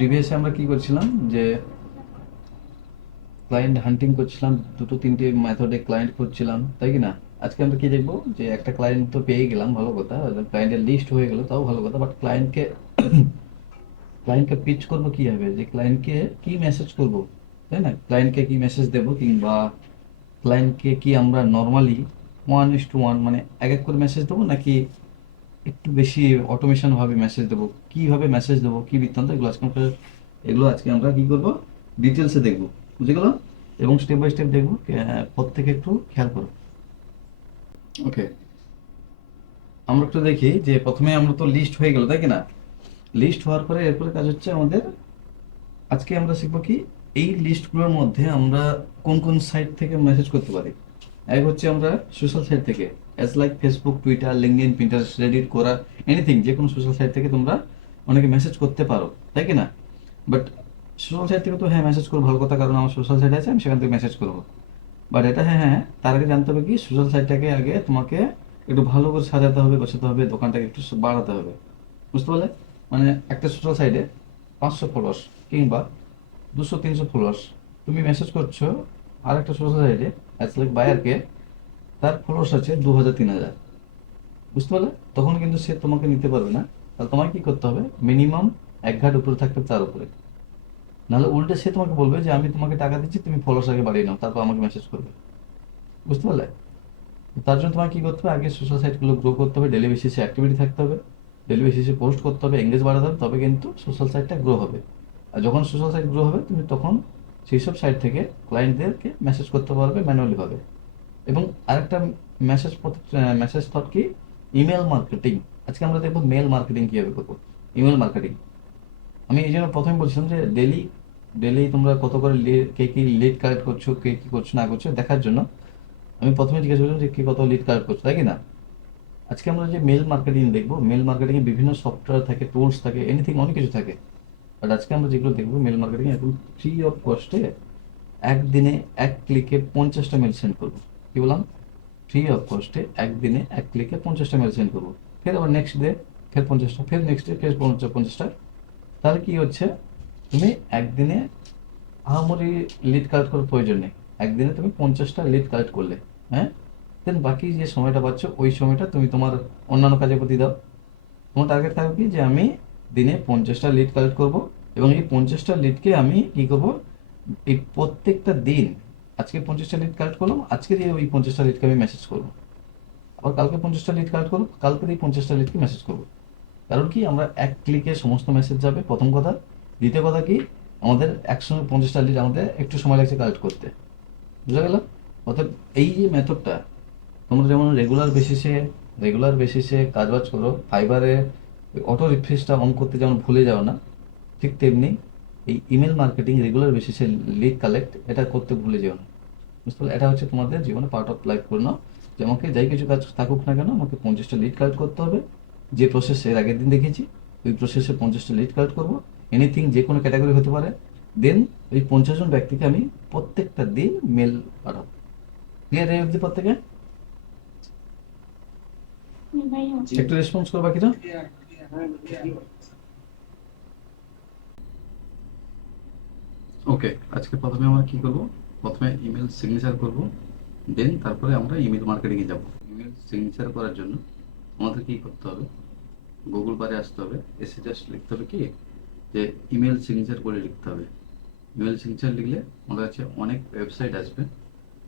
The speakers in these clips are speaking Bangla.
প্রিভিয়াসে আমরা কি করছিলাম যে ক্লায়েন্ট হান্টিং করছিলাম, দুটো তিনটে মেথডে ক্লায়েন্ট খুঁজছিলাম, তাই কি না? আজকে আমরা কি দেখবো যে একটা ক্লায়েন্ট তো পেয়ে গেলাম, ভালো কথা, ক্লায়েন্টের লিস্ট হয়ে গেল, তাও ভালো কথা, বাট ক্লায়েন্টকে ক্লায়েন্টকে পিচ করবো কিভাবে, যে ক্লায়েন্টকে কি মেসেজ করব, তাই না? ক্লায়েন্টকে কি মেসেজ দেবো, কিংবা ক্লায়েন্টকে কি আমরা নর্মালি 1:1 মানে এক এক করে মেসেজ দেবো, নাকি একটু বেশি অটোমেশন ভাবে মেসেজ দেবো, কিভাবে মেসেজ দেবো, কি বৃত্তান্ত, এগুলো আজকে আমরা কি করব, ডিটেলসে দেখবো, বুঝে গেল? এবং স্টেপ বাই স্টেপ দেখবো, প্রত্যেকে একটু খেয়াল করো। ওকে, আমরা একটু দেখি যে প্রথমে আমরা তো লিস্ট হয়ে গেল, তাই কি না? লিস্ট হওয়ার পরে এরপরে কাজ হচ্ছে আমাদের, আজকে আমরা শিখবো কি, এই লিস্টগুলোর মধ্যে আমরা কোন কোন সাইট থেকে মেসেজ করতে পারি। এক হচ্ছে আমরা সোশ্যাল সাইট থেকে, as like Facebook, Twitter, LinkedIn, Pinterest, Reddit, কোরা, এনিথিং, যে কোনো সোশ্যাল সাইট থেকে তোমরা অনেকে মেসেজ করতে পারো, তাই কি না? বাট সোশ্যাল সাইট থেকে তো হ্যাঁ মেসেজ করবো, ভালো কথা, কারণ আমার সোশ্যাল সাইট আছে, আমি সেখান থেকে মেসেজ করবো। বাট এটা হ্যাঁ হ্যাঁ, তার আগে জানতে হবে কি, সোশ্যাল সাইটটাকে আগে তোমাকে একটু ভালো করে সাজাতে হবে, গোছাতে হবে, দোকানটাকে একটু বাড়াতে হবে, বুঝতে পারলে? মানে একটা সোশ্যাল সাইটে 500 ফলোয়ার্স কিংবা 200-300 ফলোয়ার্স, তুমি মেসেজ করছো আর একটা সোশ্যাল সাইটে অ্যাজ লাইক বায়ারকে, তার ফলোয়ার্স আছে 2000-3000, বুঝতে পারলে? তখন কিন্তু সে তোমাকে নিতে পারবে না। তাহলে তোমাকে কি করতে হবে, মিনিমাম এক ঘাট উপরে থাকতে হবে তার উপরে, নাহলে উল্টে সে তোমাকে বলবে যে আমি তোমাকে টাকা দিচ্ছি, তুমি ফলোয়ার্স আগে বাড়িয়ে নাও, তারপর আমাকে মেসেজ করবে, বুঝতে পারলে? তার জন্য তোমাকে কি করতে হবে, আগে সোশ্যাল সাইটগুলো গ্রো করতে হবে, ডেলি বেসিসে অ্যাক্টিভিটি থাকতে হবে, ডেলি বেসিসে পোস্ট করতে হবে, এঙ্গেজ বাড়াতে হবে, তবে কিন্তু সোশ্যাল সাইটটা গ্রো হবে। আর যখন সোশ্যাল সাইট গ্রো হবে, তুমি তখন সেই সব সাইট থেকে ক্লায়েন্টদেরকে মেসেজ করতে পারবে ম্যানুয়ালি ভাবে। এবং আরেকটা মেসেজ মেসেজ থট কি, ইমেল মার্কেটিং। আজকে আমরা দেখবো মেল মার্কেটিং কিভাবে করবো, ইমেল মার্কেটিং। আমি এই জন্য প্রথমে বলছিলাম যে ডেলি ডেলি তোমরা কত করে কে কি লিড কালেক্ট করছো, কে কি করছো না করছো দেখার জন্য আমি প্রথমে জিজ্ঞেস করলাম যে কে কত লিড কালেক্ট করছো, তাই কি না? আজকে আমরা যে মেল মার্কেটিং দেখবো, মেল মার্কেটিং এ বিভিন্ন সফটওয়্যার থাকে, টুলস থাকে, এনিথিং, অনেক কিছু থাকে। বাট আজকে আমরা যেগুলো দেখবো মেল মার্কেটিং, এখন ফ্রি অফ কস্টে একদিনে এক ক্লিকে 50টা মেল সেন্ড করবো। কি বললাম? ফ্রি অফ কস্টে একদিনে এক ক্লিকে 50টা মেল সেন্ড করবো। ফের আবার নেক্সট ডে ফের 50টা, ফের নেক্সট ডে ফের 50টা। তাহলে কি হচ্ছে, তুমি একদিনে আহামরি লিড কালেক্ট করার প্রয়োজন নেই, একদিনে তুমি 50টা লিড কালেক্ট করলে, হ্যাঁ। দেন বাকি যে সময়টা পাচ্ছ, ওই সময়টা তুমি তোমার অন্যান্য কাজের প্রতি দাও। তোমার টার্গেট থাকবে কি, যে আমি দিনে 50টা লিড কালেক্ট করব, এবং এই 50টা লিডকে আমি কি করব, এই প্রত্যেকটা দিন, আজকে 50টা লিড কালেক্ট করলাম, আজকের এই ওই 50টা লিডকে আমি মেসেজ করবো, আবার কালকে 50টা লিড কালেক্ট করবো, কালকের এই 50টা লিডকে মেসেজ করবো। কারণ কি, আমরা এক ক্লিকে সমস্ত মেসেজ যাবে, প্রথম কথা। দ্বিতীয় কথা কি, আমাদের একসঙ্গে 50টা লিড আমাদের একটু সময় লাগছে কালেক্ট করতে, বুঝা গেল? অর্থাৎ এই যে মেথডটা, তোমরা যেমন রেগুলার বেসিসে কাজবাজ করো, ফাইবারে অটো রিফ্রেশটা অন করতে যেমন ভুলে যাও না, ঠিক তেমনি এই ইমেল মার্কেটিং রেগুলার বেসিসে লিড কালেক্ট এটা করতে ভুলে যেও না, বুঝতে পারলে? এটা হচ্ছে তোমাদের জীবনে পার্ট অফ লাইফ করে নাও, যে আমাকে যাই কিছু কাজ থাকুক না কেন, আমাকে 50টা লিড কালেক্ট করতে হবে। যে প্রসেস এর আগের দিন দেখেছি, ওই প্রসেসে 50টা লিড কালেক্ট করবো, এনিথিং, যে কোনো ক্যাটাগরি হতে পারে। দেন ওই 50 জন ব্যক্তিকে আমি প্রত্যেকটা দিন মেল পাঠাবো। ক্লিয়ার এই অবধি প্রত্যেকে? ভাইয়া একটু রেসপন্স করো বাকিরা। ওকে, আজকে প্রথমে আমরা কি করব, প্রথমে ইমেল সিগনেচার করব, দেন তারপরে আমরা ইমেল মার্কেটিংয়ে যাব। ইমেল সিগনেচার করার জন্য আমাদের কি করতে হবে, গুগল বারে আসতে হবে, এসে জাস্ট লিখতে হবে কি, যে ইমেল সিগনেচার করে লিখতে হবে। ইমেল সিগনেচার লিখলে আমাদের কাছে অনেক ওয়েবসাইট আসবে,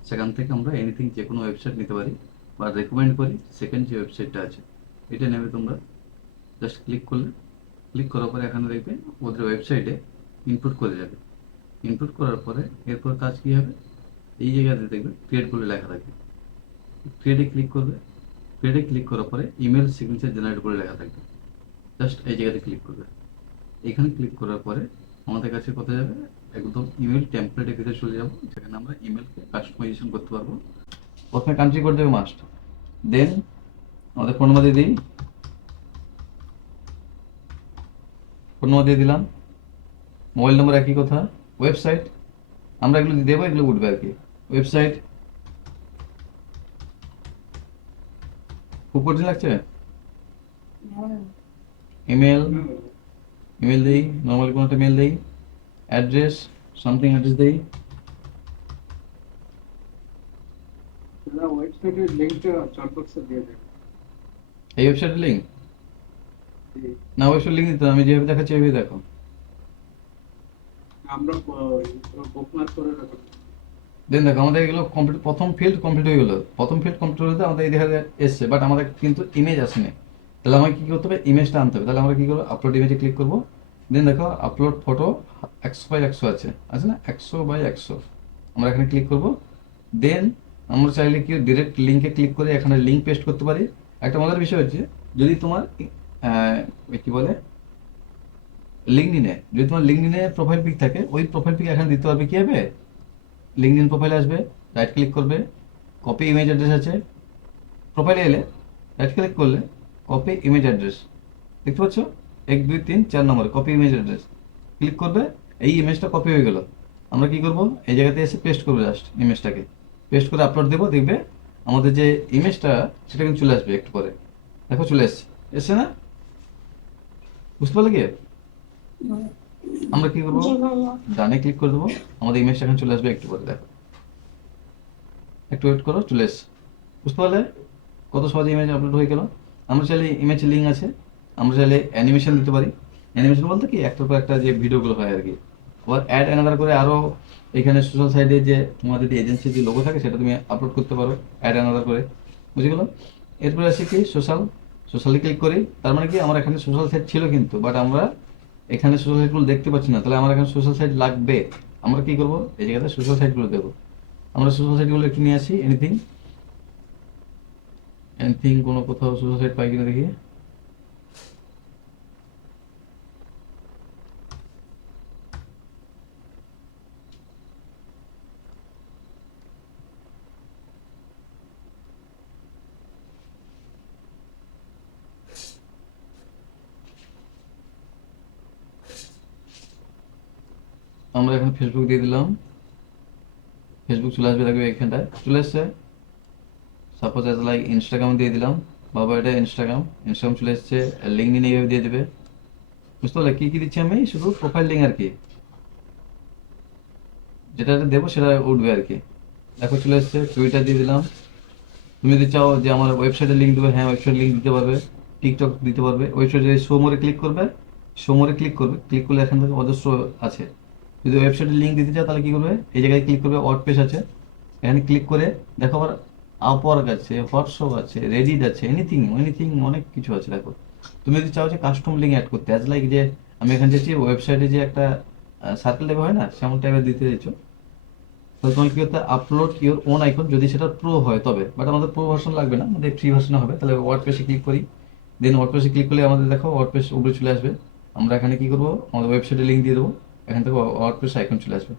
সেখান থেকে আমরা এনিথিং, যে কোনো ওয়েবসাইট নিতে পারি, বা রেকমেন্ড করি সেকেন্ড যে ওয়েবসাইটটা আছে এটা নেবে তোমরা। জাস্ট ক্লিক করলে, ক্লিক করার পরে এখানে দেখবে ওদের ওয়েবসাইটে ইনপুট করে যাবে। ইনপুট করার পরে এরপর কাজ কী হবে, এই জায়গাতে দেখবে ক্রিয়েট বলে লেখা থাকবে, ক্রিয়েটে ক্লিক করবে। ক্রিয়েটে ক্লিক করার পরে ইমেল সিগনেচার জেনারেট করে লেখা থাকবে, জাস্ট এই জায়গাতে ক্লিক করবে। এখানে ক্লিক করার পরে আমাদের কাছে কোথায় যাবে, একদম ইমেল টেমপ্লেটের ভিতরে চলে যাবো, যেখানে আমরা ইমেলকে কাস্টমাইজেশন করতে পারবো। প্রথমে কান্ট্রি করে দেবে মাস্ট, দেন আমাদের ফোন নাম্বার দিয়ে দিই, ফোন নাম্বার দিয়ে দিলাম, মোবাইল নাম্বার একই কথা, ওয়েবসাইট আমরা এগুলো দিয়ে দেবো, এগুলো উঠবে আর কি। ওয়েবসাইট খুব কঠিন লাগছে, ইমেল, ইমেল দিই, নর্মালি কোনো একটা মেল দিই, অ্যাড্রেস, সামথিং অ্যাড্রেস দিই। দাদা ওয়েবসাইটের লিঙ্কটা চ্যাট বক্সে দিয়ে দেন। এই ওয়েবসাইটের লিঙ্ক জি, না, ওয়েবসাইট লিঙ্ক দিতে হবে, আমি যেভাবে দেখাচ্ছি ওইভাবে দেখো। আমরা বুকমার্ক করে রাখবো। দেন দেখো আমাদের এগুলো কমপ্লিট, প্রথম ফিল্ড কমপ্লিট হয়ে গেলো। প্রথম ফিল্ড কমপ্লিট হতে আমাদের এই দেখা এসছে, বাট আমাদের কিন্তু ইমেজ আসেনি। তাহলে আমাকে কী করতে হবে, ইমেজটা আনতে হবে। তাহলে আমরা কী করবো, আপলোড ইমেজে ক্লিক করবো। দেন দেখো আপলোড ফটো 100x100 আছে না, 100x100, আমরা এখানে ক্লিক করবো। দেন আমরা চাইলে কি ডিরেক্ট লিঙ্কে ক্লিক করে এখানে লিঙ্ক পেস্ট করতে পারি। একটা মজার বিষয় হচ্ছে, যদি তোমার কি বলে লিঙ্কডিনে, যদি তোমার লিঙ্কডিনে প্রোফাইল পিক থাকে, ওই প্রোফাইল পিক এখানে দিতে পারবে। কী হবে, লিঙ্কডিন প্রোফাইলে আসবে, রাইট ক্লিক করবে, কপি ইমেজ অ্যাড্রেস আছে, প্রোফাইলে এলে রাইট ক্লিক করলে কপি ইমেজ অ্যাড্রেস, দেখতে পাচ্ছ 1 2 3 4 নম্বর কপি ইমেজ অ্যাড্রেস, ক্লিক করবে, এই ইমেজটা কপি হয়ে গেল। আমরা কি করব, এই জায়গাতে এসে পেস্ট করবো, জাস্ট ইমেজটাকে পেস্ট করে আপলোড দেবো, দেখবে আমাদের যে ইমেজটা সেটা কিন্তু চলে আসবে একটু পরে। দেখো চলে এসছে, এসছে না, বুঝতে পারলে কি? আমরা কি করবো, জি ভাইয়া। ডানে ক্লিক করে দেবো, আমাদের ইমেজটা এখন চলে আসবে একটু পরে, দেখো একটু ওয়েট করো, চলে এসছে। বুঝতে পারলে কত সহজে ইমেজ আপলোড হয়ে গেল। আমরা চাইলে ইমেজ লিঙ্ক আছে, আমরা চাইলে অ্যানিমেশন দিতে পারি। অ্যানিমেশন বলতে কি, একটার পর একটা যে ভিডিওগুলো হয় আর কি। আবার অ্যাড অ্যানাদার করে আরও এখানে সোশ্যাল সাইটে যে তোমাদের যে এজেন্সির যে লোগো থাকে সেটা তুমি আপলোড করতে পারো অ্যাড অ্যানাদার করে, বুঝে গেলো। এরপরে আছে কি সোশ্যালে ক্লিক করি। তার মানে কি, আমার এখানে সোশ্যাল সাইট ছিল কিন্তু, বাট আমরা এখানে সোশ্যাল সাইটগুলো দেখতে পাচ্ছি না। তাহলে আমার এখানে সোশ্যাল সাইট লাগবে। আমরা কি করবো, এই জায়গাতে সোশ্যাল সাইটগুলো দেবো। আমরা সোশ্যাল সাইটগুলো একটু নিয়ে আসি, এনিথিং কোনো কোথাও সোশ্যাল সাইট পাই কিনা দেখি। আমরা এখন ফেসবুক দিয়ে দিলাম, ফেসবুক চলে আসবে, দেখবে এখানটায় চলে এসছে। সাপোজ এজ লাইক ইনস্টাগ্রাম দিয়ে দিলাম, বাবা এটা ইনস্টাগ্রাম চলে এসছে। লিঙ্কডিন এইভাবে দিয়ে দেবে। বুঝতে পারলে কি কি দিচ্ছি আমি, শুধু প্রোফাইল লিঙ্ক আর কি, যেটা দেবো সেটা উঠবে আর কি। দেখো চলে এসছে, টুইটার দিয়ে দিলাম। তুমি যদি চাও যে আমার ওয়েবসাইটের লিঙ্ক দেবে, হ্যাঁ ওয়েবসাইট লিঙ্ক দিতে পারবে, টিকটক দিতে পারবে। ওয়েবসাইটে শো মোরে ক্লিক করবে, ক্লিক করলে এখান থেকে অজস্র আছে। যদি ওয়েবসাইটের লিঙ্ক দিতে চাও তাহলে কি করবে, এই জায়গায় ক্লিক করবে, ওয়ার্ডপ্রেস আছে, এখানে ক্লিক করে দেখো আবার আপওয়ার্ক আছে, হোয়াটসঅ্যাপ আছে, রেডিট আছে, এনিথিং অনেক কিছু আছে। দেখো তুমি যদি চাও যে কাস্টম লিঙ্ক অ্যাড করতে, অ্যাজ লাইক যে আমি এখানে চাইছি ওয়েবসাইটে যে একটা সার্কেল টাইপ হয় না, সেমন টাইপের দিতে চাইছো, তাহলে তোমাকে কি করতে, আপলোড ইওর ওন আইকন, যদি সেটা প্রো হয় তবে। বাট আমাদের প্রো ভার্সন লাগবে না, আমাদের ফ্রি ভার্সন হবে। তাহলে ওয়ার্ডপ্রেসে ক্লিক করি। দেন ওয়ার্ডপ্রেসে ক্লিক করলে আমাদের দেখো ওয়ার্ডপ্রেস উপরে চলে আসবে। আমরা এখানে কি করবো, আমাদের ওয়েবসাইটে লিঙ্ক দিয়ে দেবো, এখান থেকে ওয়ার্ডপ্রেস আইকন চলে আসবে,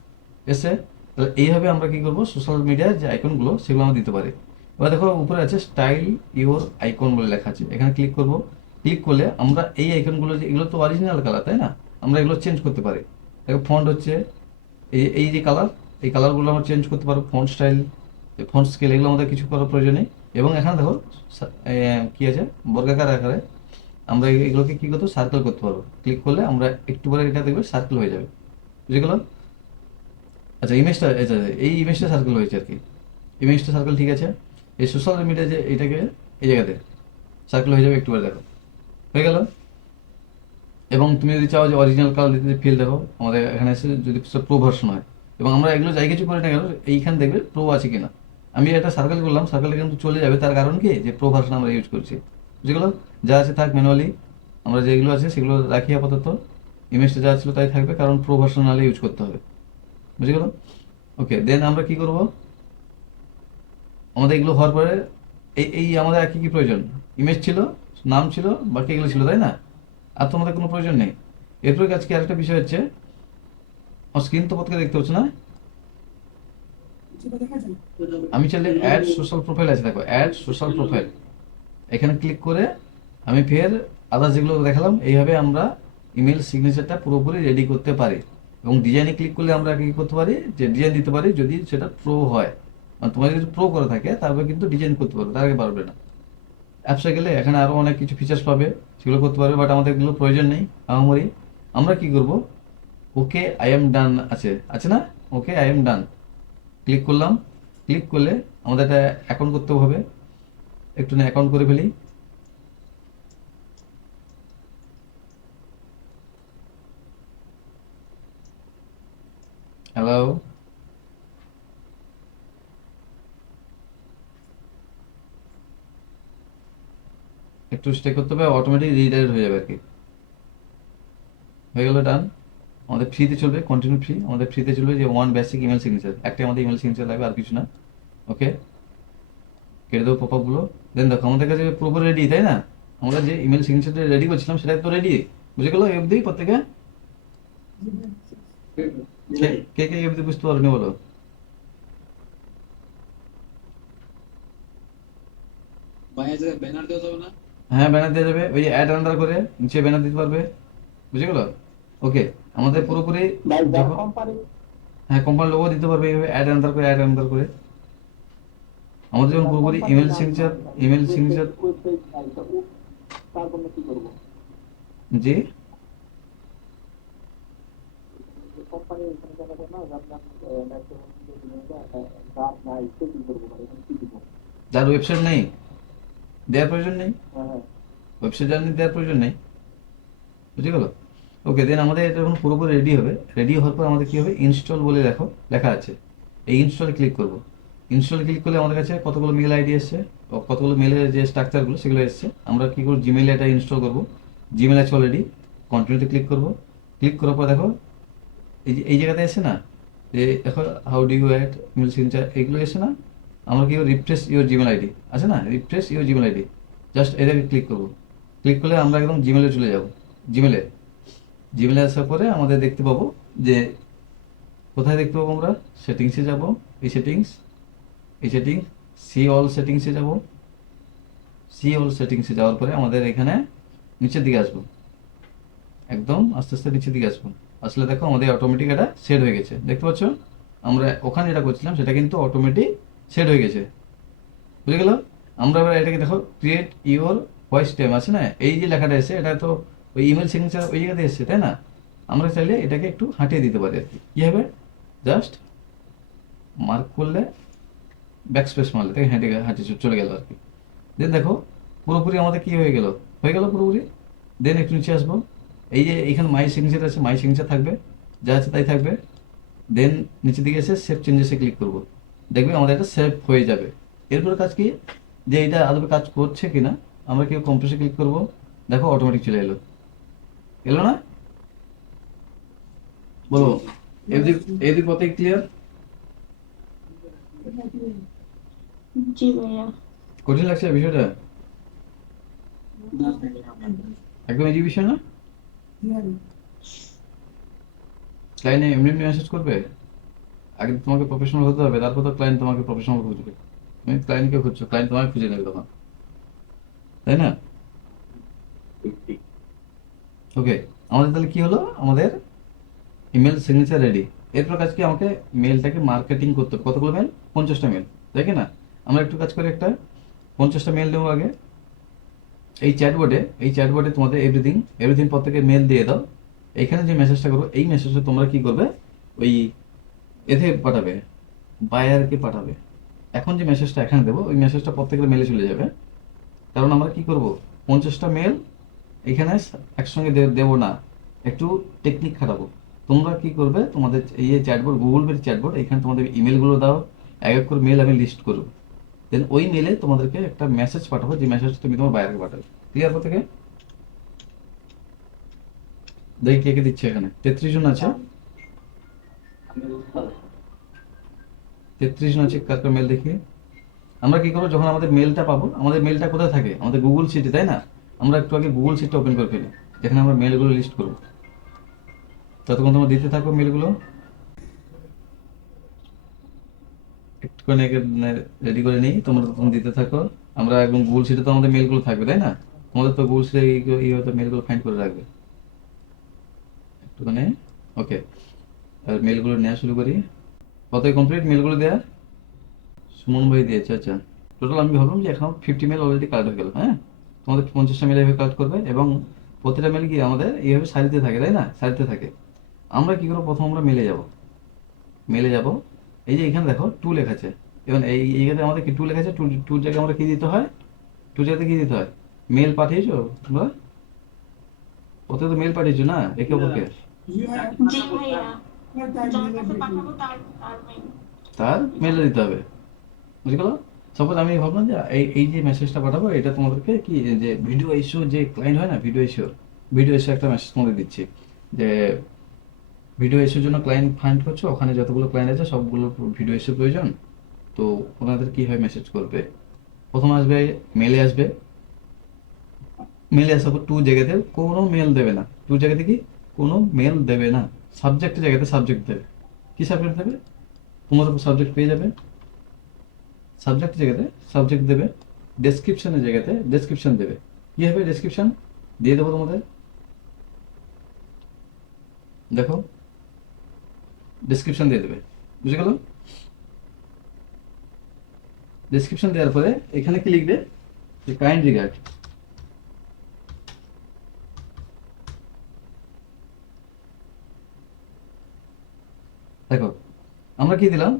এসে। তাহলে এইভাবে আমরা কি করবো, সোশ্যাল মিডিয়ার যে আইকনগুলো সেগুলো আমরা দিতে পারি। এবার দেখো উপরে আছে স্টাইল ইওর আইকন বলে লেখা আছে, এখানে ক্লিক করবো। ক্লিক করলে আমরা এই আইকনগুলো, যে এগুলো তো অরিজিনাল কালার তাই না, আমরা এগুলো চেঞ্জ করতে পারি। দেখো ফন্ট হচ্ছে এই এই যে কালার, এই কালারগুলো আমরা চেঞ্জ করতে পারবো, ফন্ট স্টাইল, ফন্ট স্কেল, এগুলো আমাদের কিছু করার প্রয়োজন নেই। এবং এখানে দেখো কি আছে, বর্গাকার আকারে আমরা এগুলোকে কি করতে, সার্কেল করতে পারবো। ক্লিক করলে আমরা একটু পরে এটা দেখবে সার্কেল হয়ে যাবে, বুঝে গেল। আচ্ছা ইমেজটা, আচ্ছা এই ইমেজটা সার্কেল হয়েছে আর কি, ইমেজটা সার্কেল ঠিক আছে। এই সোশ্যাল মিডিয়া যে এটাকে এই জায়গাতে সার্কেল হয়ে যাবে, একটু পরে দেখো হয়ে গেল। এবং তুমি যদি চাও যে অরিজিনাল কালার দিতে, ফিল দেখো আমাদের এখানে এসে, যদি প্রো ভার্সন হয়, এবং আমরা এগুলো যাই কিছু করি না কেন, এইখানে দেখবে প্রো আছে কিনা। আমি একটা সার্কেল করলাম, সার্কেলে কিন্তু চলে যাবে, তার কারণ কি, যে প্রো ভার্সন আমরা ইউজ করছি। যেগুলো যা আছে থাক ম্যানুয়ালি, আমরা যেগুলো আছে সেগুলো রাখি আপাতত। ইমেজটা যা ছিল তাই থাকবে, কারণ প্রো ভার্সন নাহলে ইউজ করতে হবে, বুঝে গেল। ওকে, দেন আমরা কি করব, আমাদের এগুলো হওয়ার পরে এই এই আমাদের আর কি কি প্রয়োজন, ইমেজ ছিল, নাম ছিল, বাকি এগুলো ছিল তাই না, আর তো আমাদের কোনো প্রয়োজন নেই। এরপরে আজকে আরেকটা বিষয় হচ্ছে, আমার স্ক্রিন তো পত্রিকা দেখতে হচ্ছে না, আমি চাইলে অ্যাড সোশ্যাল প্রোফাইল আছে, দেখো অ্যাড সোশ্যাল প্রোফাইল, এখানে ক্লিক করে আমি ফের আদার্স যেগুলো দেখালাম, এইভাবে আমরা ইমেল সিগনেচারটা পুরোপুরি রেডি করতে পারি। এবং ডিজাইনে ক্লিক করলে আমরা কি করতে পারি, যে ডিজাইন দিতে পারি, যদি সেটা প্রো হয়, মানে তোমার যদি প্রো করা থাকে তারপরে কিন্তু ডিজাইন করতে পারবে, তার আগে পারবে না। অ্যাপসে গেলে এখানে আরও অনেক কিছু ফিচার্স পাবে, সেগুলো করতে পারবে, বাট আমাদের এগুলো প্রয়োজন নেই আহামরি। আমরা কি করব, ওকে আই এম ডান আছে আছে না, okay I am done click করলাম। ক্লিক করলে আমাদের এটা অ্যাকাউন্ট করতে হবে, একটু না অ্যাকাউন্ট করে ফেলি। হ্যালো, একটু স্টে করতে হবে, অটোমেটিক রিডাইরেক্ট হয়ে যাবে আর কি। হয়ে গেল ডান। আমাদের ফ্রিতে চলবে, কন্টিনিউ ফ্রি, আমাদের ফ্রিতে চলবে যে ওয়ান বেসিক ইমেল সিগনেচার, একটাই আমাদের ইমেল সিগনেচার লাগবে, আর কিছু না। ওকে, কেটে দেবো পপআপগুলো। দেন দেখো আমাদের কাছে পুরোপুরি রেডি, তাই না? আমরা যে ইমেল সিগনেচারটা রেডি করছিলাম সেটা তো রেডি, বুঝে গেলো এই অবধি প্রত্যেকে? কে কে কে এই অবধি বুঝতে পারোনি বলো? বাইরে জায়গায় ব্যানার দেওয়া যাবে না? হ্যাঁ, ব্যানার দেওয়া যাবে, ওই যে অ্যাড আন্ডার করে নিচে ব্যানার দিতে পারবে, বুঝে গেলো? ওকে, আমাদের পুরোপুরি যখন, হ্যাঁ কোম্পানি লোগো দিতে পারবে এইভাবে অ্যাড আন্ডার করে, অ্যাড আন্ডার করে। আমাদের যখন পুরোপুরি ইমেল সিগনেচার, জি যার ওয়েবসাইট নেই দেওয়ার প্রয়োজন নেই, ওয়েবসাইট জার্নি দেওয়ার প্রয়োজন নেই, বুঝে গেলো? ওকে, দেন আমাদের এটা যখন পুরোপুরি রেডি হবে, রেডি হওয়ার পর আমাদের কি হবে, ইনস্টল বলে দেখো লেখা আছে, এই ইনস্টলে ক্লিক করব। ইনস্টলে ক্লিক করলে আমাদের কাছে কতগুলো মেল আইডি এসছে, কতগুলো মেলের যে স্ট্রাকচারগুলো সেগুলো এসছে। আমরা কি করব, জিমেলে এটা ইনস্টল করব। জিমেল আছে অলরেডি, কন্টিনিউতে ক্লিক করব। ক্লিক করার পর দেখো এই জায়গাতে এসে না, যে দেখো how do you add email signature, এগুলো এসে না। আমরা কি রিফ্রেশ ইউর জিমেল আইডি আছে না, refresh your Gmail ID, just এটাকে ক্লিক করব। ক্লিক করলে আমরা একদম জিমেলে চলে যাব। জিমেলে জিমেলে আসার পরে আমাদের দেখতে পাবো যে, কোথায় দেখতে পাবো আমরা, সেটিংসে যাব, এই সেটিংস, এই সেটিংস, সি অল সেটিংসে যাব। সি অল সেটিংসে যাওয়ার পরে আমাদের এখানে নিচের দিকে আসবো, একদম আস্তে আস্তে নিচের দিকে আসবো। আসলে দেখো আমাদের অটোমেটিক এটা সেট হয়ে গেছে, দেখতে পাচ্ছ? আমরা ওখানে যেটা করছিলাম সেটা কিন্তু অটোমেটিক সেট হয়ে গেছে, বুঝে গেল? আমরা এবার এটাকে দেখো, ক্রিয়েট ইউর ভয়েস টাইম আছে না, এই যে লেখাটা এসে, এটা তো ওই ইমেল সিগনেচার ওই জায়গাতে এসছে, তাই না? আমরা চাইলে এটাকে একটু হাঁটিয়ে দিতে পারি আর কি। কী হবে, জাস্ট মার্ক করলে, ব্যাক স্পেস মারলে তাকে হেঁটে হাঁটে চলে গেল আর কি। দেন দেখো পুরোপুরি আমাদের কি হয়ে গেল পুরোপুরি। দেন একটু নিচে আসবো, এই যে এখানে মাই সিগনেচার আছে, মাই সিগনেচার থাকবে, যা আছে তাই থাকবে। দেন নিচের দিকে এসে সেভ চেঞ্জেসে ক্লিক করব, দেখবে আমাদের এটা সেভ হয়ে যাবে। এরপরে কাজ কি, যে এটা আদবে কাজ করছে কিনা, আমরা কি কম্প্রেসে ক্লিক করব, দেখো অটোমেটিক চলে এলো, এলো না? বলো, এদিক এদিক কত ক্লিয়ার? জি ভাইয়া। কঠিন লাগছে বিষয়টা? একদম ইজি বিষয় না? ক্লায়েন্ট এমনি এমনি মেসেজ করবে? আগে তো তোমাকে প্রফেশনাল হতে হবে, তারপর তো ক্লায়েন্ট তোমাকে প্রফেশনাল খুঁজবে। তুমি ক্লায়েন্টকে খুঁজছো, ক্লায়েন্ট তোমাকে খুঁজে নেবে তখন, তাই না? ওকে, আমাদের তাহলে কি হলো, আমাদের ইমেল সিগনেচার রেডি। এরপর কাজ কি, আমাকে মেলটাকে মার্কেটিং করতে হবে। কতগুলো মেল? 50টা মেল, তাই কি না? আমরা একটু কাজ করে একটা 50টা মেল দেবো আগে। এই চ্যাটবোর্ডে তোমাদের এভরিথিং এভরিথিং প্রত্যেকে মেল দিয়ে দাও। এইখানে যে মেসেজটা করবো, এই মেসেজটা তোমরা কি করবে, ওই এতে পাঠাবে, বায়ারকে পাঠাবে। এখন যে মেসেজটা এখানে দেবো, ওই মেসেজটা প্রত্যেকের মেলে চলে যাবে। কারণ আমরা কি করব, 50টা মেল এখানে একসঙ্গে দেবো না, একটু টেকনিক খাটাবো। তোমরা কি করবে, তোমাদের এই যে চ্যাটবোর্ড, গুগল পের চ্যাটবোর্ড, এখানে তোমাদের ইমেলগুলো দাও, এক এক করে মেল আমি লিস্ট করবো। দেন ওই মেলে তোমাদেরকে একটা মেসেজ পাঠাবো, যে মেসেজটা তুমি তোমার বায়ারকে পাঠাবে। ক্লিয়ার প্রত্যেকে? দেখি কে কে দিচ্ছে, এখানে 33 জন আছে, 33 জন আছে, কার কার মেল দেখি। আমরা কি করবো, যখন আমাদের মেলটা পাবো, আমাদের মেলটা কোথায় থাকে, আমাদের গুগল শিটে, তাই না? আমরা একটু আগে গুগল শিটটা ওপেন করে ফেলি, যেখানে আমরা মেলগুলো লিস্ট করবো। ততক্ষণ তোমরা দিতে থাকো মেলগুলো, একটুখানি রেডি করে নিই, তোমরা তখন দিতে থাকো। আমরা একদম গুগল শিটে তো আমাদের মেলগুলো থাকবে, তাই না? তোমাদের তো গুগল শিটে এই হয়তো মেলগুলো ফাইন্ড করে রাখবে একটুখানি। ওকে, আর মেলগুলো নেওয়া শুরু করি। কতই কমপ্লিট মেলগুলো দেওয়া? সুমন ভাই দিয়েছে, আচ্ছা। টোটাল আমি ভাবলাম যে এখন 50 মেল অলরেডি কালেক্ট হয়ে গেল। হ্যাঁ, তোমাদের 50টা মেল এভাবে কালেক্ট করবে, এবং প্রতিটা মেল কি আমাদের এইভাবে সারিতে থাকে, তাই না? সারিতে থাকে। আমরা কি করবো, প্রথম আমরা মেলে যাব। মেলে যাব, এই যে এখানে দেখো টু লেখা আছে। এবং এইখানে আমাদের কি টু লেখা আছে, টুর জায়গায় আমরা কি দিতে হয়, টুর জায়গাতে কি দিতে হয়, মেল পাঠিয়েছো তোমরা? ওতে তো মেল পাঠিয়েছো না একে অপরকে, জি ভাইয়া, যার কাছে পাঠাবো তার তার mail। তার মেলে দিতে হবে। বুঝে গেল? সাপোজ আমি ভাবলাম যে এই এই যে মেসেজটা পাঠাবো, এটা তোমাদেরকে কি যে ভিডিও ইস্যু যে ক্লায়েন্ট হয় না, ভিডিও ইস্যু একটা মেসেজ তোমাদের দিচ্ছি যে ভিডিও ইস্যুর জন্য ক্লায়েন্ট ফাইন্ড করছো, ওখানে যতগুলো ক্লায়েন্ট আছে সবগুলো ভিডিও ইস্যু প্রয়োজন। তো ওনাদের কীভাবে মেসেজ করবে, প্রথম আসবে মেলে আসবে, মেলে আসার পর টু জায়গাতে কোনো মেল দেবে না, টু জায়গাতে কি কোনো মেল দেবে না, সাবজেক্টের জায়গাতে সাবজেক্ট দেবে। কি সাবজেক্ট দেবে, তোমাদের সাবজেক্ট পেয়ে যাবে, সাবজেক্ট জায়গাতে সাবজেক্ট দেবে, ডেসক্রিপশনের জায়গাতে ডেসক্রিপশন দেবে। কি হবে ডেসক্রিপশন, দিয়ে দেবো তোমাদের, দেখো ডেসক্রিপশন দিয়ে দেবে। বুঝে গেল? ডেসক্রিপশন দেওয়ার পরে এখানে কি লিখবে, যে কাইন্ড রিগার্ড। দেখো আমরা কি দিলাম,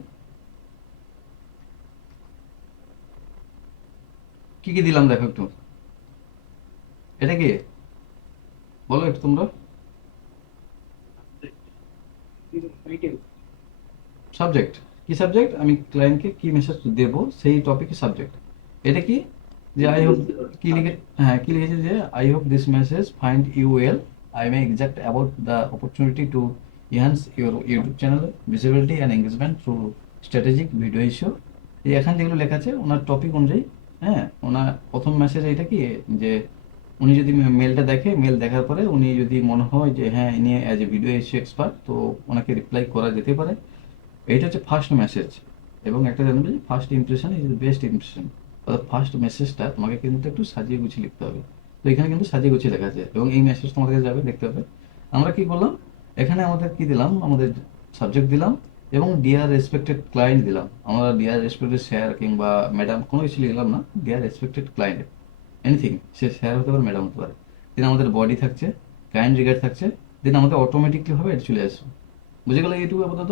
কি কি দিলাম দেখো একটু, এটা কি বলো একটু তোমরা। টাইটেল সাবজেক্ট, কি সাবজেক্ট, আমি ক্লায়েন্টকে কি মেসেজ দেবো সেই টপিকের সাবজেক্ট। এটা কি, যে আই হোপ, কি লিখে, হ্যাঁ কি লিখেছে, যে I hope this message find you well, I may exact about the opportunity to enhance your YouTube channel visibility and engagement through strategic video issue. এই এখানে যেগুলো লেখা আছে ওনার টপিক অনুযায়ী, হ্যাঁ ওনার প্রথম মেসেজ এটা কি, যে উনি যদি মেলটা দেখে, মেল দেখার পরে উনি যদি মনে হয় যে হ্যাঁ ইনি as a video issue expert, তো ওনাকে রিপ্লাই করা যেতে পারে। এইটা হচ্ছে ফার্স্ট মেসেজ। এবং একটা জানবে যে first impression is the best impression, অর্থাৎ ফার্স্ট মেসেজটা তোমাকে কিন্তু একটু সাজিয়ে গুছিয়ে লিখতে হবে। তো এখানে কিন্তু সাজিয়ে গুছিয়ে লেখা আছে এবং এই মেসেজ তোমার কাছে যাবে, দেখতে হবে। আমরা কি করলাম, এখানে আমাদের কি দিলাম, আমাদের সাবজেক্ট দিলাম এবং ডিয়ার রেসপেক্টেড ক্লায়েন্ট দিলাম। আমরা ডিয়ার রেসপেক্টেড স্যার কিংবা ম্যাডাম কোনো কিছু লিখলাম না, ডিয়ার রেসপেক্টেড ক্লায়েন্ট এনিথিং, সে স্যার হতে পারে ম্যাডাম হতে পারে। দেন আমাদের বডি থাকছে, কাইন্ড রিগার্ড থাকছে, দেন আমাদের অটোমেটিকলি ভাবে এটা চলে আসবে। বুঝে গেলে এইটুকু আপাতত,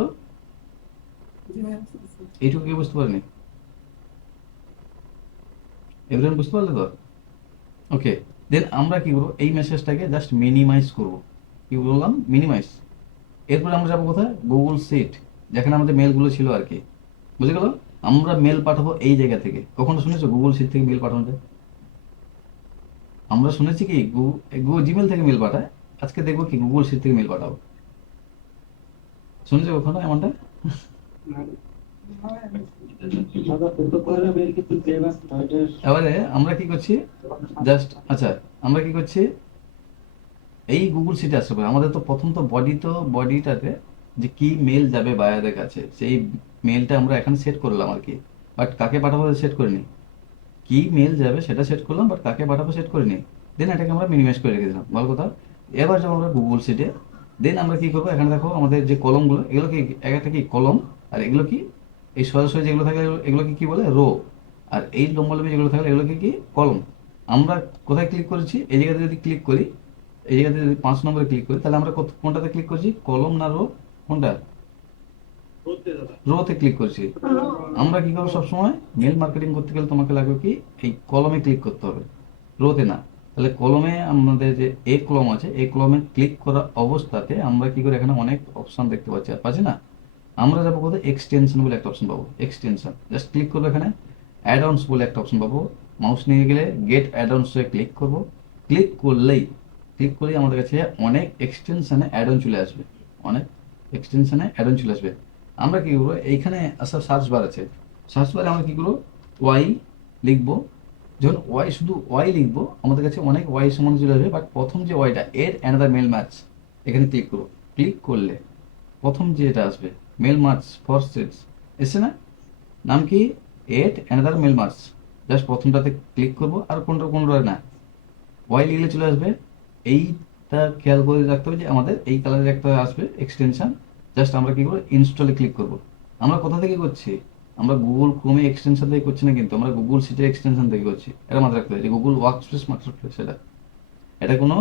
এইটুকু কেউ বুঝতে পারেনি? এভরিওয়ান বুঝতে পারলে তো? ওকে, দেন আমরা কি করবো, এই মেসেজটাকে জাস্ট মিনিমাইজ করব। কি বললাম, মিনিমাইজ। এরপরে আমরা যাবো কোথায়, গুগল সিট, যেখানে আমাদের মেলগুলো ছিল আর কি। বুঝে গেল? আমরা মেল পাঠাবো এই জায়গা থেকে। কখনো শুনেছো গুগল সিট থেকে মেল পাঠানো যায়? আমরা শুনেছি কি গুগল জিমেল থেকে মেল পাঠায়, আজকে দেখবো কি গুগল সিট থেকে মেল পাঠাবো। শুনেছো কখনো এমনটা? এবারে আমরা কি করছি, জাস্ট আচ্ছা, আমরা কি করছি, এই গুগল সিটে আসতে পারে আমাদের। তো প্রথম তো বডিটাতে যে কি মেল যাবে বায়ারের কাছে, সেই মেলটা আমরা এখানে সেট করলাম আর কি। বাট কাকে পাঠাবো সেট করিনি, কি মেল যাবে সেটা সেট করলাম, বাট কাকে পাঠাবো সেট করিনি। দেন এটাকে আমরা মিনিমাইজ করে রেখে দিলাম, ভালো কথা। এবার যখন আমরা গুগল সিটে, দেন আমরা কি করবো, এখানে দেখো আমাদের যে কলমগুলো, এগুলো কি এক একটা কি কলম, আর এগুলো কি এই সরাসরি যেগুলো থাকে এগুলোকে কি বলে, রো। আর এই লম্বালম্বি যেগুলো থাকলে এগুলোকে কি কলম। আমরা কোথায় ক্লিক করেছি, এই জায়গাতে যদি ক্লিক করি, এই জায়গাতে যদি 5 নম্বরে ক্লিক করি, তাহলে আমরা কোনটাতে ক্লিক করছি, কলম না রো, কোনটা, রোতে ক্লিক করছি। আমরা কি করবো, সবসময় মেল মার্কেটিং করতে গেলে তোমাকে লাগবে কি, এই কলমে ক্লিক করতে হবে, রোতে না। তাহলে কলমে আমাদের যে এ কলম আছে, এই কলমে ক্লিক করা অবস্থাতে আমরা কি করে, এখানে অনেক অপশন দেখতে পাচ্ছি, আর পাচ্ছি না। আমরা যাবো কোথায়, এক্সটেনশন বলে একটা অপশন পাবো, এক্সটেনশন জাস্ট ক্লিক করবো, এখানে অ্যাড অনস বলে একটা অপশন পাবো। মাউস নিয়ে গেলে গেট অ্যাড অনসে ক্লিক করবো। ক্লিক করলেই আমাদের কাছে অনেক এক্সটেনশনে অ্যাড অন চলে আসবে, অনেক এক্সটেনশনে অ্যাড অন চলে আসবে। আমরা কি করবো, এইখানে আসা সার্চ বার আছে, সার্চ বারে আমরা কি করবো, ওয়াই লিখবো। যখন ওয়াই, শুধু ওয়াই লিখবো, আমাদের কাছে অনেক ওয়াই সম্বন্ধে চলে আসবে। বাট প্রথম যে ওয়াইটা, এড অ্যানাদার মেল ম্যাচ, এখানে ক্লিক করবো। ক্লিক করলে প্রথম যেটা আসবে, মেল মার্চ ফর সেটস, এসছে না, নাম কি, add another mail merge. Just প্রথমটাতে ক্লিক করবো, আর কোনটা না, ওয়াই লিখলে চলে আসবে। এইটা খেয়াল করে রাখতে হবে যে আমাদের এই কালারের একটা আসবে এক্সটেনশন। জাস্ট আমরা কি করবো, ইনস্টলে ক্লিক করবো। আমরা কোথা থেকে করছি, আমরা গুগল ক্রোমে এক্সটেনশন থেকে করছি না, কিন্তু আমরা গুগল সিটের এক্সটেনশন থেকে করছি। এটা মাথায় রাখতে হবে যে Google work space master place, এটা কোনো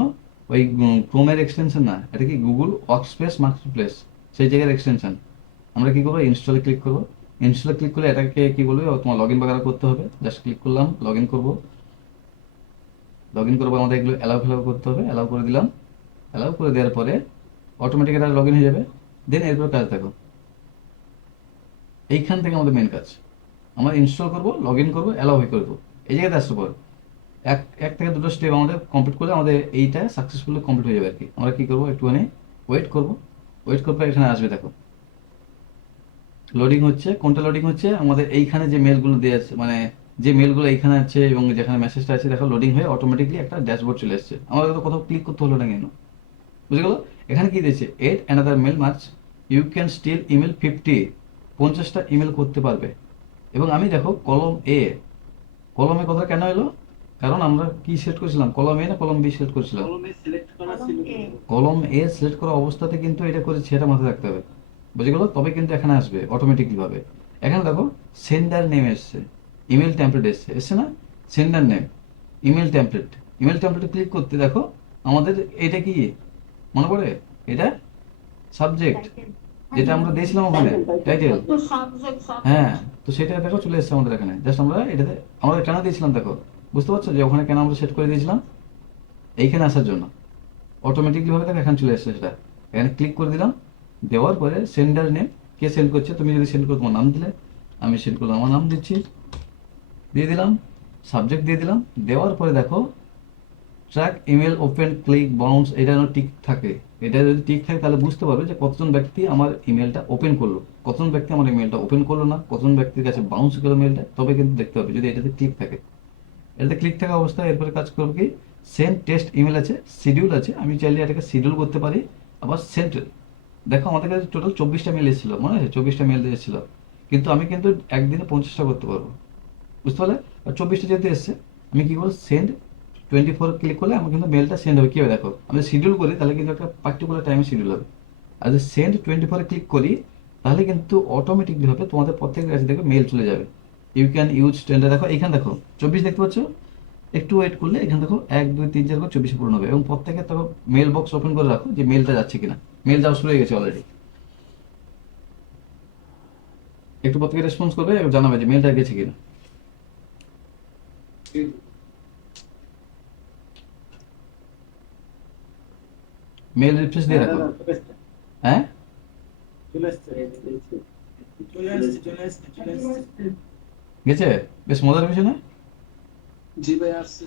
ওই ক্রোমের এক্সটেনশন না, এটা কি গুগল ওয়ার্কস্পেস মার্কেটপ্লেস, সেই জায়গার এক্সটেনশন। আমরা কি করবো, ইনস্টলে ক্লিক করবো। ইনস্টলে ক্লিক করলে এটাকে কি বলবে, তোমার লগ ইন বাগারা করতে হবে। জাস্ট ক্লিক করলাম, লগ ইন করবো। লগ ইন করবো, আমাদের এগুলো অ্যালাউ ফেলাউ করতে হবে। অ্যালাউ করে দিলাম। অ্যালাউ করে দেওয়ার পরে অটোমেটিক এটা লগ ইন হয়ে যাবে। দেন এরপর কাজ দেখো, এইখান থেকে আমাদের মেন কাজ, আমরা ইনস্টল করবো, লগ ইন করবো, অ্যালাউ হয়ে করবো। এই জায়গাতে আসতে পর এক এক থেকে দুটো স্টেপ আমাদের কমপ্লিট করলে আমাদের এইটা সাকসেসফুলি কমপ্লিট হয়ে যাবে আর কি। আমরা কি করবো, একটুখানি ওয়েট করবো। ওয়েট করবো, এখানে আসবে দেখো লোডিং হচ্ছে। কোনটা লোডিং হচ্ছে, আমাদের এইখানে যে মেলগুলো দেওয়া আছে, মানে যে মেলগুলো এইখানে আছে এবং যেখানে মেসেজটা আছে দেখো লোডিং হয়ে অটোমেটিকলি একটা ড্যাশবোর্ড চলে এসছে। আমাদের তো কোথাও ক্লিক করতে হলো না কেন, বুঝে গেলো। এখানে কি দিয়েছে, add another mail merge, you can still email 50টা ইমেল করতে পারবে। এবং আমি দেখো কলম এ, কলমে কথা কেন এলো, কারণ আমরা কি সিলেক্ট করেছিলাম, কলম এ না কলম বি সিলেক্ট করেছিলাম। কলমে সিলেক্ট করা ছিল কলম এ সিলেক্ট করা অবস্থাতে কিন্তু এটা করেছি, এটা মাথায় রাখতে হবে, বুঝে গেলো। তবে কিন্তু এখানে আসবে অটোমেটিকলি ভাবে। এখানে দেখো সেন্ডার নেম এসছে, ইমেল টেমপ্লেট এসছে, এসছে না, sender name, email template. Email টেমপ্লেটে ক্লিক করতে দেখো আমাদের এটা কি মনে পড়ে, এটা সাবজেক্ট, যেটা আমরা দিয়েছিলাম ওখানে টাইটেল। তো সাবজেক্ট হ্যাঁ, তো সেটা দেখো চলে এসেছে আমাদের এখানে। জাস্ট আমরা এটাতে আমরা কেন দিয়েছিলাম দেখো, বুঝতে পারছো যে ওখানে কেন আমরা সেট করে দিয়েছিলাম, এইখানে আসার জন্য। অটোমেটিকলি ভাবে দেখো এখানে চলে এসেছে সেটা। এখানে ক্লিক করে দিলাম, দেওয়ার পরে সেন্ডার নেম, কে সেন্ড করছে, তুমি যদি সেন্ড করো তোমার নাম দিলে, আমি সেন্ড করলাম আমার নাম দিচ্ছি, দিয়ে দিলাম, সাবজেক্ট দিয়ে দিলাম। দেওয়ার পরে দেখো track email open click bounce, এটা যেন টিক থাকে। এটা যদি টিক থাকে তাহলে বুঝতে পারবে যে কতজন ব্যক্তি আমার ইমেলটা ওপেন করলো, কতজন ব্যক্তি আমার ইমেলটা ওপেন করলো না, কতজন ব্যক্তির কাছে বাউন্স গেল মেলটা, তবে কিন্তু দেখতে হবে যদি এটাতে ক্লিক থাকে। এটাতে ক্লিক থাকা অবস্থায় এরপরে কাজ করবো কি, সেন্ড টেস্ট ইমেল আছে, শিডিউল আছে, আমি চাইলে এটাকে শিডিউল করতে পারি। আবার সেন্ড, দেখো আমাদের কাছে টোটাল 24টা মেল এসেছিল, মনে আছে 24টা মেল এসেছিল, কিন্তু আমি কিন্তু একদিনে 50টা করতে পারবো, বুঝতে পারলে। আর 24টা যেহেতু এসছে, আমি কি করবো, সেন্ড 24 ক্লিক করলে আমার কিন্তু মেলটা সেন্ড হবে। কি হবে দেখো, আমি শিডিউল করি তাহলে কিন্তু একটা পার্টিকুলার টাইমে শিডিউল হবে। আর যদি সেন্ড 24 ক্লিক করি তাহলে কিন্তু অটোমেটিকলি হবে তোমাদের প্রত্যেকের কাছে দেখবে মেল চলে যাবে। ইউ ক্যান ইউজ টেন্ডার, দেখো এখানে দেখো 24 দেখতে পাচ্ছ। একটু ওয়েট করলে এখানে দেখো 1 2 3 4 করে 24 পূরণ হবে। এবং প্রত্যেকের দেখো মেল বক্স ওপেন করে রাখো যে মেলটা যাচ্ছে কিনা। মেল যাওয়া শুরু হয়ে গেছে অলরেডি। একটু প্রত্যেকে রেসপন্স করবে এবং জানাবে যে মেলটা গেছে কিনা। মেল রিফ্রেশ দিয়ে রাখো। হ্যাঁ, গেছে, বেশ মজার বিষয় না। জি ভাই আসছে।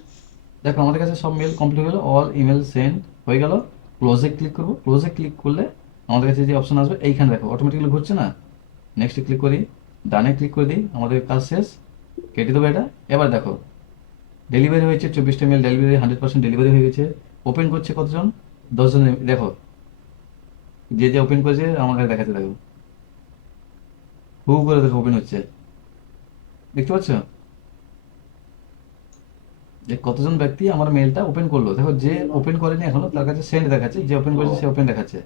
দেখো আমাদের কাছে সব মেল কমপ্লিট হয়ে গেল, অল ইমেল সেন্ড হয়ে গেল। ক্লোজে ক্লিক করবো, ক্লোজে ক্লিক করলে আমাদের কাছে যে অপশন আসবে এইখানে দেখো অটোমেটিক্যালি ঘুরছে না। নেক্সট ক্লিক করি, ডানে ক্লিক করে দিই, আমাদের কাজ শেষ, কেটে দেবো এটা। এবার দেখো ডেলিভারি হয়েছে 24টা মেল, ডেলিভারি 100% ডেলিভারি হয়ে গেছে। ওপেন করছে কতজন, 10 জন। দেখো যে যে ওপেন করেছে আমার কাছে দেখাচ্ছে, দেখো হু করে দেখো ওপেন হচ্ছে, দেখতে পাচ্ছ যে কতজন ব্যক্তি আমার মেলটা ওপেন করলো। দেখো যে ওপেন করেনি এখনো তার কাছে সেন্ড দেখাচ্ছে, যে ওপেন করেছে সে ওপেন দেখাচ্ছে।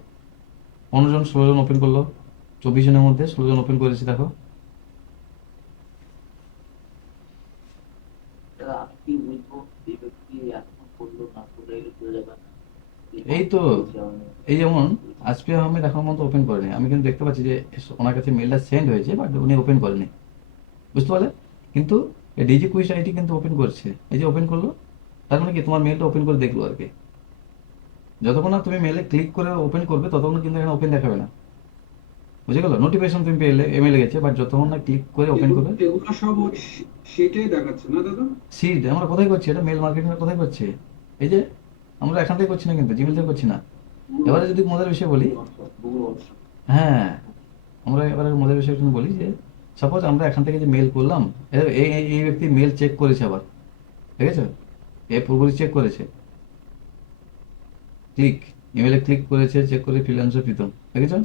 15 জন 16 জন ওপেন করলো, 24 জনের মধ্যে 16 জন ওপেন করেছে দেখো। এই তো, এই যেমন আসফিয়া আহমেদ এখন মতো ওপেন করেনি, আমি কিন্তু দেখতে পাচ্ছি যে ওনার কাছে মেলটা সেন্ড হয়েছে বাট উনি ওপেন করেনি, বুঝতে পারলে। কিন্তু ডিজি কুইজ আইটি কিন্তু ওপেন করছে, এই যে ওপেন করলো, তার মানে কি তোমার মেলটা ওপেন করে দেখলো আর কি। যতক্ষণ না তুমি মেলে ক্লিক করে ওপেন করবে ততক্ষণ কিন্তু এখানে ওপেন দেখাবে না, বুঝে গেলো। নোটিফিকেশন তুমি পেলে এমএলে গেছে, বাট যতক্ষণ না ক্লিক করে ওপেন করবে। এগুলো সব ওই সেটাই দেখাচ্ছে না দাদা? সিড আমরা কোথায় করছি, এটা মেল মার্কেটিং এর কোথায় করছি, এই যে আমরা এখান থেকে করছি না, কিন্তু জিমেল থেকে করছি না। এবারে যদি মজার বিষয় বলি, হ্যাঁ আমরা এবারে মজার বিষয় একটু বলি যে সাপোজ আমরা এখান থেকে যে মেল করলাম, এই এই এই ব্যক্তি মেল চেক করেছে আবার, ঠিক আছে, এ পুরোপুরি চেক করেছে, ক্লিক ইমেলে ক্লিক করেছে, চেক করে ফ্রিল্যান্সার প্রীতম, দেখেছো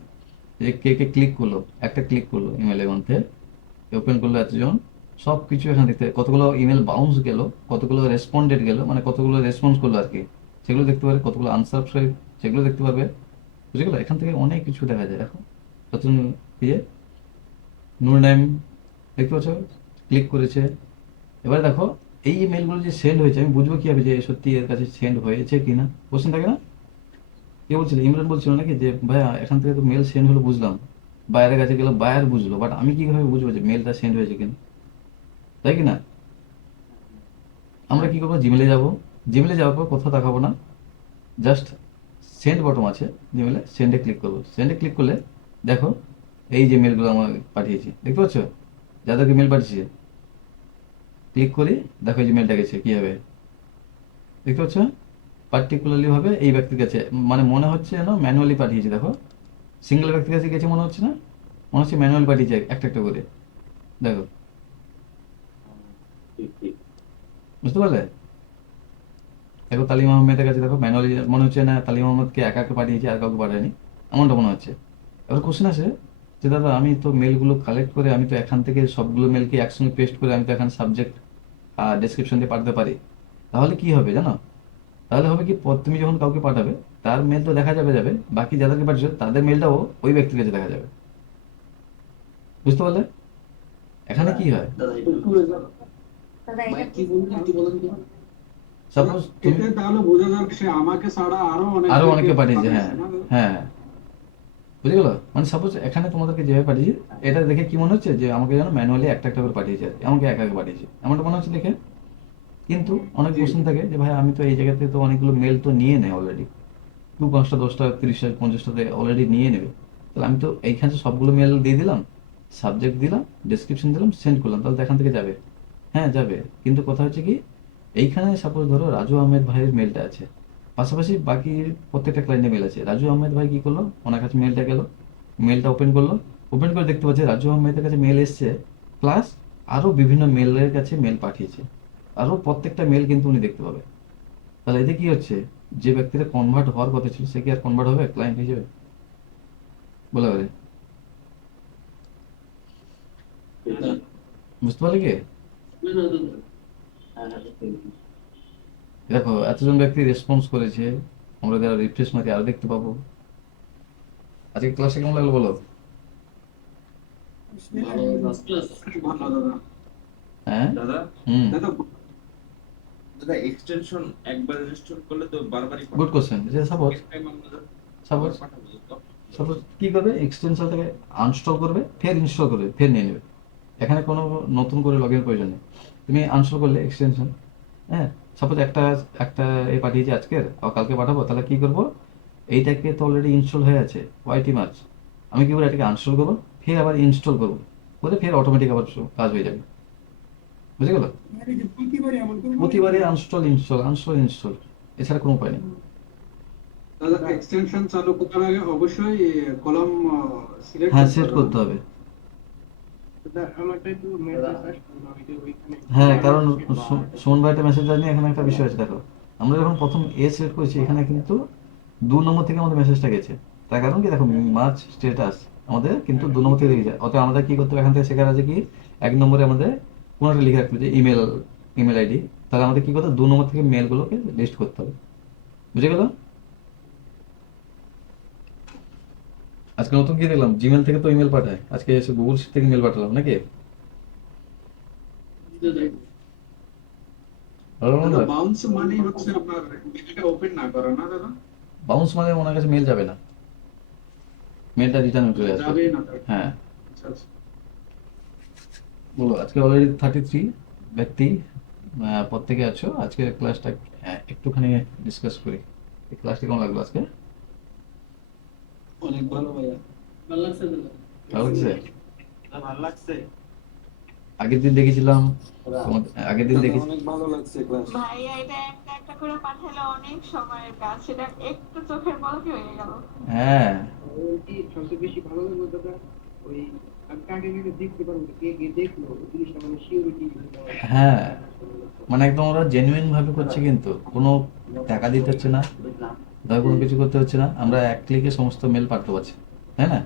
যে কে কে ক্লিক করলো, একটা ক্লিক করলো ইমেলের মধ্যে, ওপেন করলো এতজন, সব কিছু এখানে দেখতে, কতগুলো ইমেল বাউন্স গেল, কতগুলো রেসপন্ডেড গেল, মানে কতগুলো রেসপন্স করলো আর কি, সেগুলো দেখতে পারবে, কতগুলো আনসাবস্ক্রাইব সেগুলো দেখতে পারবে, বুঝে গেলো। এখান থেকে অনেক কিছু দেখা যায়। এখন নতুন ইয়ে নূর নাইম দেখতে পাচ্ছ ক্লিক করেছে। এবারে দেখো এই মেলগুলো যে সেন্ড হয়েছে আমি বুঝবো কিভাবে যে সত্যি এর কাছে সেন্ড হয়েছে কিনা? কোশ্চেন থাকে না? কে বলছিল, ইমরান বলছিল নাকি যে ভাইয়া এখান থেকে তো মেল সেন্ড হলো বুঝলাম, বায়ারের কাছে গেল বায়ার বুঝলো, বাট আমি কিভাবে বুঝবো যে মেলটা সেন্ড হয়েছে কিনা, তাই কি না? আমরা কি করবো, জিমেলে যাব, জিমেলে যাওয়ার পর কোথাও দেখাবো না, জাস্ট সেন্ড বটম আছে জিমেলে, সেন্ডে ক্লিক করবো। সেন্ডে ক্লিক করলে দেখো এই যে মেলগুলো আমার পাঠিয়েছি, দেখতে পাচ্ছ যাদেরকে মেল পাঠিয়েছে, ক্লিক করি, দেখো এই যে মেলটা গেছে কীভাবে, দেখতে পাচ্ছ? পার্টিকুলারলি ভাবে এই ব্যক্তির কাছে, মানে মনে হচ্ছে যেন ম্যানুয়ালি পাঠিয়েছি, দেখো সিঙ্গেল ব্যক্তির কাছে গেছে মনে হচ্ছে না, মনে হচ্ছে ম্যানুয়াল পাঠিয়েছে একটা একটা করে, দেখো, ঠিক ঠিক। বুঝতে পারলে? দেখো তালিম আহমেদের কাছে দেখো ম্যানুয়ালি মনে হচ্ছে না, তালিম আহমেদকে একা একা পাঠিয়েছি আর কাউকে পাঠায়নি, এমনটা মনে হচ্ছে। এবার কোশ্চেন আছে যে দাদা আমি তো মেলগুলো কালেক্ট করে আমি তো এখান থেকে সবগুলো মেলকে একসঙ্গে পেস্ট করে আমি তো এখানে সাবজেক্ট আর ডেসক্রিপশন দিয়ে পাঠাতে পারি, তাহলে কি হবে জানো? তাহলে হবে কি, তুমি যখন কাউকে পাঠাবে তার মেল তো দেখা যাবে যাবে, বাকি যাদেরকে পাঠিয়েছো তাদের মেলটাও ওই ব্যক্তির কাছে দেখা যাবে, বুঝতে পারলে? এখানে কি হয়, দাদা একটু দাদা ভাই এটা কি বললেন একটু বলেন তো। সাপোজ তুমি এতে তাহলে বোঝা যাবে সে আমাকে ছাড়া আরো আরো অনেককে অনেকে পাঠিয়েছে, হ্যাঁ না? হ্যাঁ, বুঝে গেলো? মানে সাপোজ এখানে তোমাদেরকে যেভাবে পাঠিয়েছি এটা দেখে কি মনে হচ্ছে যে আমাকে যেন ম্যানুয়ালি একটা একটা করে পাঠিয়েছে, আর কি, আমাকে একা একা পাঠিয়েছে এমনটা মনে হচ্ছে দেখে। কিন্তু অনেক জি। কোশ্চেন থাকে যে ভাই আমি তো এই জায়গা থেকে তো অনেকগুলো মেল তো নিয়ে নেয় অলরেডি, 5টা 10টা 30টা 50টাতে অলরেডি নিয়ে নেবে, তাহলে আমি তো এইখানে সবগুলো মেল দিয়ে দিলাম, সাবজেক্ট দিলাম, ডেসক্রিপশন দিলাম, সেন্ড করলাম, তাহলে তো এখান থেকে যাবে, হ্যাঁ যাবে। কিন্তু কথা হচ্ছে কি, এইখানে সাপোজ ধরো রাজু আহমেদ ভাইয়ের মেলটা আছে, পাশাপাশি বাকি প্রত্যেকটা ক্লায়েন্টের মেল আছে, রাজু আহমেদ ভাই কি করলো, ওনার কাছে মেলটা গেল, মেলটা ওপেন করলো, ওপেন করে দেখতে পাচ্ছে রাজু আহমেদের কাছে মেল এসছে, প্লাস আরও বিভিন্ন মেলের কাছে মেল পাঠিয়েছে, আরও প্রত্যেকটা মেল কিন্তু উনি দেখতে পাবে। তাহলে এতে কি হচ্ছে, যে ব্যক্তিটা কনভার্ট হওয়ার কথা ছিল সে কি আর কনভার্ট হবে ক্লায়েন্ট হিসেবে? বলে পারে, এটা বুঝতে পারলে কি? না না দাদা। হ্যাঁ হ্যাঁ দেখতে পাচ্ছি। দেখো এতজন ব্যক্তি রেসপন্স করেছে, আমরা যারা রিফ্রেশ মারি আরো দেখতে পাবো। আজকে ক্লাসে কেমন লাগলো বলো? ভালো ফার্স্ট ক্লাস। ভালো দাদা। হ্যাঁ, দাদা হুম, দাদা দাদা এক্সটেনশন একবার ইনস্টল করলে তো বারবারই গুড কোশ্চেন। যে সাপোজ সাপোজ পাঠাবো তো। সাপোজ কি করবে, এক্সটেনশনটাকে আনস্টল করবে, ফের ইনস্টল করবে, ফের নিয়ে নেবে, এখানে কোনো নতুন করে লগ ইন প্রয়োজন নেই। তুমি আনস্টল করলে এক্সটেনশন, হ্যাঁ, সাপোজ একটা একটা এ পাঠিয়েছি আজকের, আর কালকে পাঠাবো, তাহলে কি করব, এইটাকে তো অলরেডি ইনস্টল হয়ে আছে ওয়াইটি মার্চ, আমি কি করে এটাকে আনস্টল করবো, ফের আবার ইনস্টল করবো, করে ফের অটোমেটিক আবার কাজ হয়ে যাবে, বুঝে গেল? প্রতিবারে আনস্টল ইনস্টল আনস্টল ইনস্টল, এছাড়া কোনো উপায় নেই। দাদা এক্সটেনশন চালু করার আগে অবশ্যই কলম সিলেক্ট হ্যাঁ, সেট করতে হবে, দাদা আমারটা একটু মেসেজ আসবে না ওই যে ওইখানে হ্যাঁ, কারণ সুমন ভাই একটা মেসেজ জানি, এখানে একটা বিষয় আছে দেখো, আমরা যখন প্রথম সিলেক্ট করেছি এখানে কিন্তু 2 নম্বর থেকে আমাদের মেসেজটা গেছে, তার কারণ কি দেখো, মার্চ স্ট্যাটাস আমাদের কিন্তু 2 নম্বর থেকে গেছে, অতএব আমাদের কি করতে হবে, এখান থেকে শেখার আছে কি 1 নম্বরে আমাদের কোনো একটা লিখে রাখতে হবে যে ইমেল আইডি, তাহলে আমাদের কি করতে হবে, 2 নম্বর থেকে মেলগুলোকে লিস্ট করতে হবে, বুঝে গেল? আজকে নতুন কি দেখলাম, জিমেল থেকে তো ইমেল পাঠায়, আজকে এসে গুগল শিট থেকে মেল পাঠালাম নাকি, দাদা ভালো দাদা না? বাউন্স মানে হচ্ছে আপনার এটা ওপেন না করা না দাদা, বাউন্স মানে ওনার কাছে মেল যাবে না, মেলটা রিটার্ন চলে আসবে, যাবে না তার। হ্যাঁ। আচ্ছা আচ্ছা। বলো, আজকে অলরেডি 33 ব্যক্তি প্রত্যেকে আছো, আজকে ক্লাসটা একটুখানি ডিসকাস করি, এই ক্লাসটা কেমন লাগলো আজকে? অনেক ভালো ভাইয়া। ভালো লাগছে দাদা। ভালো লাগছে? ভালো লাগছে। আগের দিন দেখেছিলাম আগের দিন দাদা দেখেছি, অনেক ভালো লাগছে ক্লাস। ভাইয়া এটা একটা একটা করে পাঠালে অনেক সময়ের কাজ, সেটা একটু চোখের পলকে হয়ে গেল। হ্যাঁ কি সবচেয়ে বেশি ভালো লাগলো দাদা ওই আমি আগে গিয়ে দেখতে পারবো কে কে দেখলো ওই জিনিসটা মানে সিউরিটি হ্যাঁ, মানে একদম ওরা জেনুইন ভাবে করছে, কিন্তু কোনো টাকা দিতে হচ্ছে না, ধর কোনো কিছু করতে হচ্ছে না, আমরা এক ক্লিকে সমস্ত মেল পাঠাতে পারছি, তাই না?